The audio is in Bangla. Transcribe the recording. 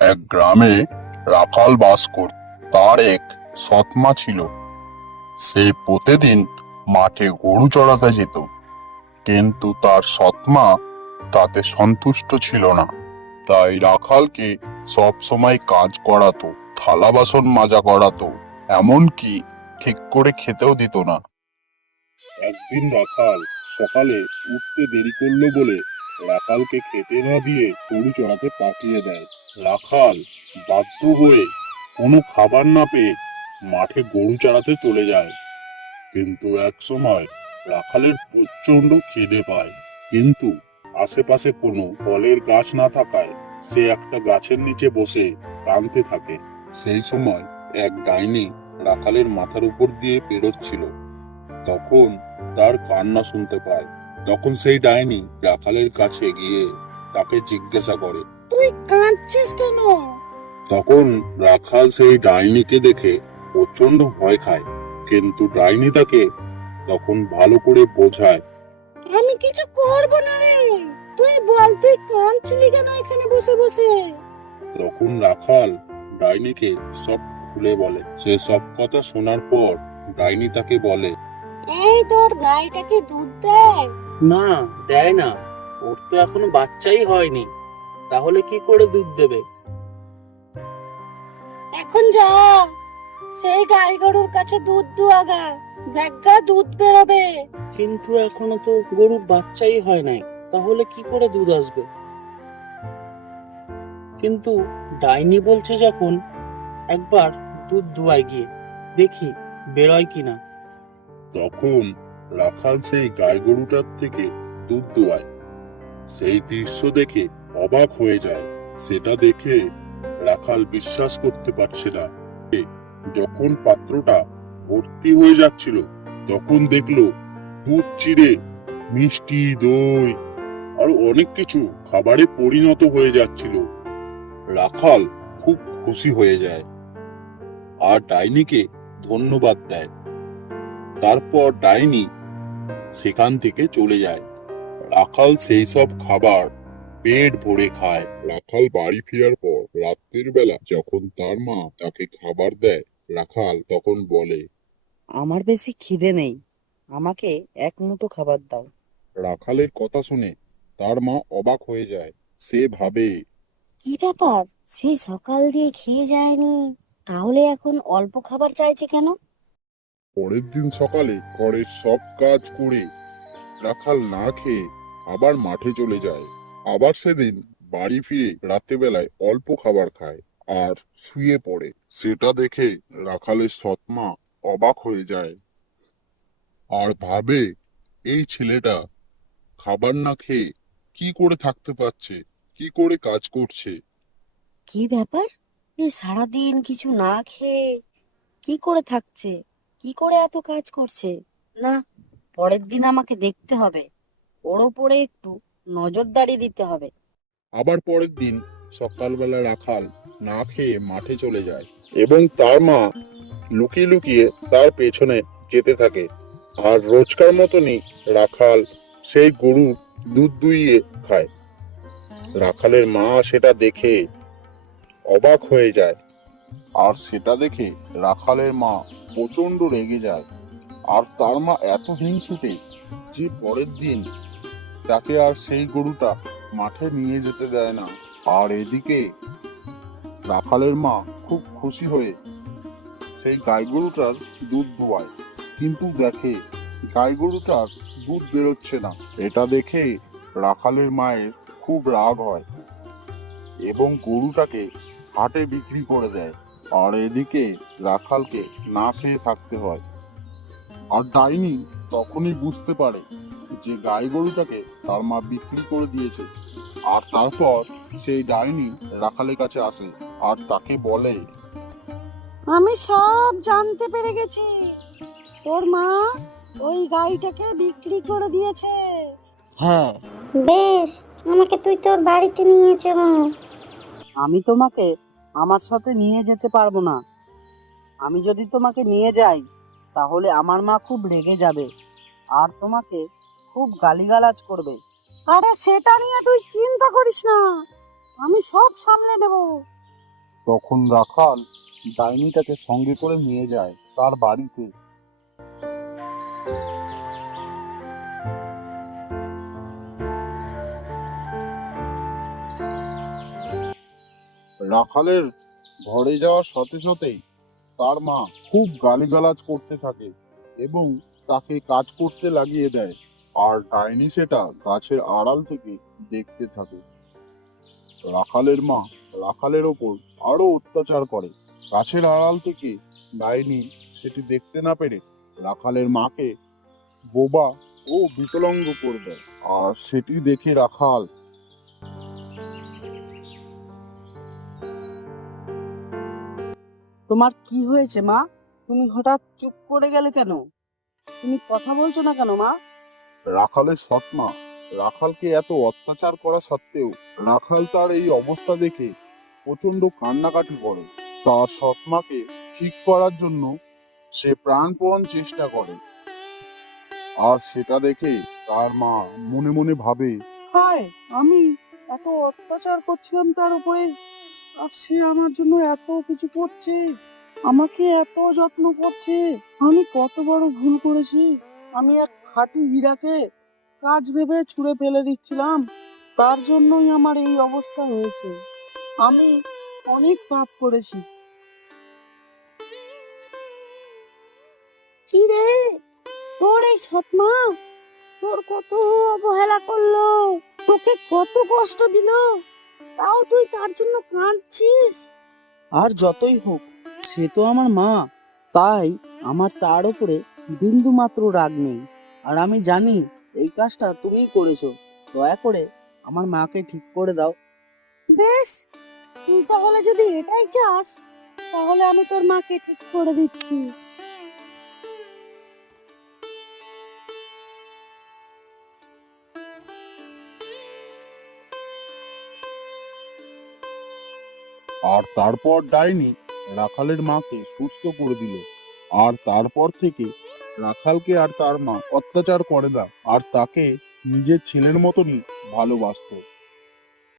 এক গ্রামে রাখাল বাস করত। তার এক সৎমা ছিল। সে প্রতিদিন মাঠে গরু চড়াতে যেত, কিন্তু তার সৎমা তাতে সন্তুষ্ট ছিল না। তাই রাখালকে সব সময় কাজ করাতো, থালা বাসন মাজা করাতো, এমনকি ঠিক করে খেতেও দিত না। একদিন রাখাল সকালে উঠতে দেরি করলো বলে রাখালকে খেতে না দিয়ে গরু চড়াতে পাঠিয়ে দেয়। রাখাল বাধ্য হয়ে কোনো খাবার না পেয়ে মাঠে গরু চড়াতে চলে যায়। কিন্তু এক সময় রাখালের প্রচন্ড খিদে পায়, কিন্তু আশেপাশে কোনো ফলের গাছ না থাকায় সে একটা গাছের নিচে বসে কাঁদতে থাকে। সেই সময় এক ডাইনি রাখালের মাথার উপর দিয়ে পেরোচ্ছিল। তখন তার কান্না শুনতে পায়। তখন সেই ডাইনি রাখালের কাছে গিয়ে তাকে জিজ্ঞাসা করে, তুই কাঁদছিস কেন? তখন রাখাল সেই ডাইনিকে দেখে প্রচন্ড ভয় খায়, কিন্তু ডাইনি তাকে তখন ভালো করে বোঝায়। আমি কিছু করব না রে, তুই বল তুই কাঁদছিলি কেন এখানে বসে বসে? তখন রাখাল ডাইনিকে সব খুলে বলে। সে সব কথা শোনার পর ডাইনি তাকে বলে, এই তোর গাইটাকে দুধ দেয়? না, দেয় না। ওর তো এখনো বাচ্চাই হয়নি, তাহলে কি করে দুধ দেবে? এখন যা সেই গাই গরুর কাছে দুধ দুয়াগা, দেখা দুধ বেরোবে। কিন্তু এখনো তো গরুর বাচ্চাই হয় নাই, তাহলে কি করে দুধ আসবে? কিন্তু ডাইনি বলছে যখন, একবার দুধ দুয়াই গিয়ে দেখি বেরোয় কিনা। তখন রাখাল সেই গাই গরুটার থেকে দুধ দোয়ায়। সেই দৃশ্য দেখে অবাক হয়ে যায়। সেটা দেখে রাখাল বিশ্বাস করতে পারছে না। যখন পাত্রটা ভর্তি হয়ে যাচ্ছিল, তখন দেখলো দুধ চিড়ে, মিষ্টি, দই আর অনেক কিছু খাবারে পরিণত হয়ে যাচ্ছিল। রাখাল খুব খুশি হয়ে যায় আর ডাইনিকে ধন্যবাদ দেয়। তারপর ডাইনি সেখান থেকে চলে যায়। রাখাল সেই সব খাবার পেট ভরে খায়। রাখাল বাড়ি ফেরার পর রাত্রির বেলা যখন তার মা তাকে খাবার দেয়, রাখাল তখন বলে, আমার বেশি খিদে নেই, আমাকে এক মুঠো খাবার দাও। রাখালের কথা শুনে তার মা অবাক হয়ে যায়। সে ভাবে, কি ব্যাপার, সেই সকাল দিয়ে খেয়ে যায়নি, তাহলে এখন অল্প খাবার চাইছে কেন? পরের দিন সকালে ঘরের সব কাজ করে রাখাল না খেয়ে আবার মাঠে চলে যায়। আবার সেদিন বাড়ি ফিরে রাত্রেবেলায় অল্প খাবার খায় আর শুয়ে পড়ে। সেটা দেখে রাখালের সৎমা অবাক হয়ে যায় আর ভাবে, এই ছেলেটা খাবার না খেয়ে কি করে থাকতে পারছে, কি করে কাজ করছে। কি ব্যাপার, এই সারাদিন কিছু না খেয়ে কি করে থাকছে, কি করে এত কাজ করছে? না, পরের দিন আমাকে দেখতে হবে, ওর ওপরে একটু নজরদারি দিতে হবে। আবার পরের দিন সকালবেলা রাখাল না খেয়ে মাঠে চলে যায় এবং তার মা লুকিয়ে লুকিয়ে তার পেছনে যেতে থাকে। আর রোজকার মতনই রাখাল সেই গরুর দুধ দুইয়ে খায়। রাখালের মা সেটা দেখে অবাক হয়ে যায় আর সেটা দেখে রাখালের মা প্রচন্ড রেগে যায়। আর তার মা এত হিংসুটে যে পরের দিন তাকে আর সেই গরুটা মাঠে নিয়ে যেতে দেয় না। আর এদিকে রাখালের মা খুব খুশি হয়ে সেই গাই গরুটার দুধ দোয়ায়, কিন্তু দেখে গাই গরুটার দুধ বেরোচ্ছে না। এটা দেখে রাখালের মায়ের খুব রাগ হয় এবং গরুটাকে হাটে বিক্রি করে দেয়। আর এদিকে রাখালকে না খেয়ে থাকতে হয়। আর ডাইনি তখনই বুঝতে পারে যে গাই গরুটাকে তার মা বিক্রি করে দিয়েছে। আর তারপর সেই ডাইনি রাখালের কাছে আসে আর তাকে বলে, আমি সব জানতে পেরে গেছি, তোর মা ওই গাইটাকে বিক্রি করে দিয়েছে। হ্যাঁ, বেশ, আমাকে তুই তোর বাড়িতে নিয়ে চল। আমি তোমাকে আমার সাথে নিয়ে যেতে পারবো না। আমি যদি তোমাকে নিয়ে যাই তাহলে আমার মা খুব রেগে যাবে আর তোমাকে খুব গালিগালাজ করবে। আরে সেটা নিয়ে তুই চিন্তা করিস না, আমি সব সামলে নেব। তখন রাখাল ডাইনিটাকে সঙ্গে করে নিয়ে যায় তার বাড়িতে। রাখালের ঘরে যাওয়ার সাথে সাথেই তার মা খুব গালিগালাজ করতে থাকে এবং তাকে কাজ করতে লাগিয়ে দেয়। আর ডাইনি সেটা গাছের আড়াল থেকে দেখতে থাকে। রাখালের মা রাখালের ওপর আরো অত্যাচার করে। গাছের আড়াল থেকে ডাইনি সেটি দেখতে না পেরে রাখালের মাকে বোবা ও বিকলাঙ্গ করে দেয়। আর সেটি দেখে রাখাল তোমার কি হয়েছে মা? তুমি হঠাৎ চুপ করে গেলে কেন? তুমি কথা বলছো না কেন মা? রাখালের সৎমা রাখালকে এত অত্যাচার করা সত্ত্বেও রাখাল তার এই অবস্থা দেখে প্রচন্ড কান্নাকাটি করে। তার সৎমাকে ঠিক করার জন্য সে প্রাণপণ চেষ্টা করে। আর সেটা দেখে তার মা মনে মনে ভাবে, হায়, আমি এত অত্যাচার করছিলাম তার উপরে, আর সে আমার জন্য এত কিছু করছে, আমাকে এত যত্ন করছে। আমি কত বড় ভুল করেছি। আমি এক খাঁটি হীরাকে কাজ ভেবে ছুঁড়ে ফেলে দিচ্ছিলাম, তার জন্যই আমার এই অবস্থা হয়েছে। আমি অনেক পাপ করেছি। কি রে, তোর এই সৎমা তোর কত অবহেলা করলো, তোকে কত কষ্ট দিল, তাও তুই তার জন্য কাঁদছিস? আর যতই হোক, সে তো আমার মা, তাই আমার তার উপরে বিন্দু মাত্র রাগ নেই। আর আমি জানি এই কাজটা তুমিই করেছো। দয়া করে আমার মাকে ঠিক করে দাও। বেশ, তুই তাহলে যদি এটাই চাস, তাহলে আমি তোর মাকে ঠিক করে দিচ্ছি। আর তারপর ডাইনি রাখালের মাকে সুস্থ করে দিল। আর তারপর থেকে রাখালকে আর তার মা অত্যাচার করে না, আর তাকে নিজের ছেলের মতনই ভালোবাসতো।